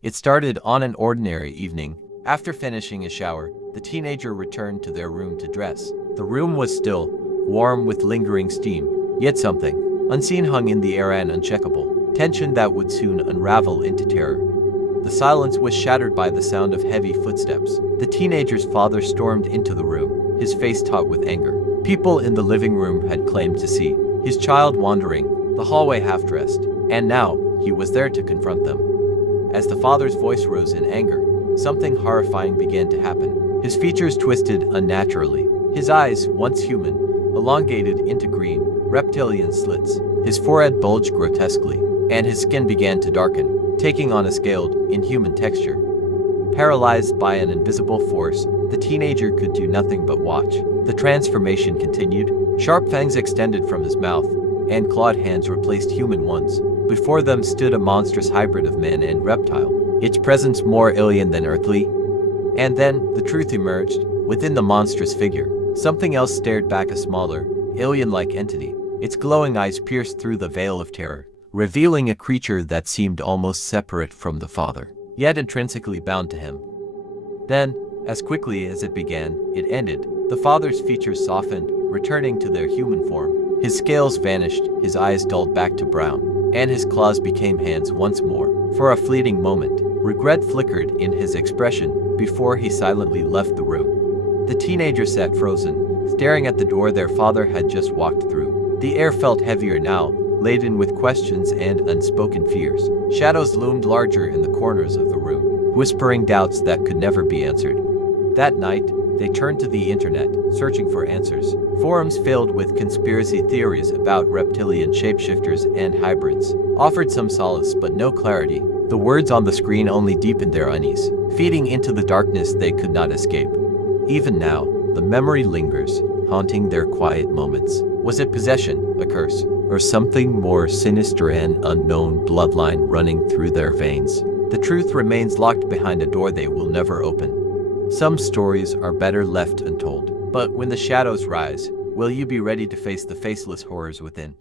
It started on an ordinary evening. After finishing a shower, the teenager returned to their room to dress. The room was still, warm with lingering steam, yet something unseen hung in the air, an uncheckable tension that would soon unravel into terror. The silence was shattered by the sound of heavy footsteps. The teenager's father stormed into the room, his face taut with anger. People in the living room had claimed to see his child wandering the hallway half-dressed, and now he was there to confront them. As the father's voice rose in anger, something horrifying began to happen. His features twisted unnaturally. His eyes, once human, elongated into green, reptilian slits. His forehead bulged grotesquely, and his skin began to darken, taking on a scaled, inhuman texture. Paralyzed by an invisible force, the teenager could do nothing but watch. The transformation continued. Sharp fangs extended from his mouth, and clawed hands replaced human ones. Before them stood a monstrous hybrid of man and reptile, its presence more alien than earthly. And then, the truth emerged. Within the monstrous figure, something else stared back, a smaller, alien-like entity. Its glowing eyes pierced through the veil of terror, revealing a creature that seemed almost separate from the father, yet intrinsically bound to him. Then, as quickly as it began, it ended. The father's features softened, returning to their human form. His scales vanished, his eyes dulled back to brown, and his claws became hands once more. For a fleeting moment, regret flickered in his expression before he silently left the room. The teenager sat frozen, staring at the door their father had just walked through. The air felt heavier now, laden with questions and unspoken fears. Shadows loomed larger in the corners of the room, whispering doubts that could never be answered. That night, they turned to the internet, searching for answers. Forums filled with conspiracy theories about reptilian shapeshifters and hybrids offered some solace but no clarity. The words on the screen only deepened their unease, feeding into the darkness they could not escape. Even now, the memory lingers, haunting their quiet moments. Was it possession, a curse, or something more sinister, an unknown bloodline running through their veins? The truth remains locked behind a door they will never open. Some stories are better left untold. But when the shadows rise, will you be ready to face the faceless horrors within?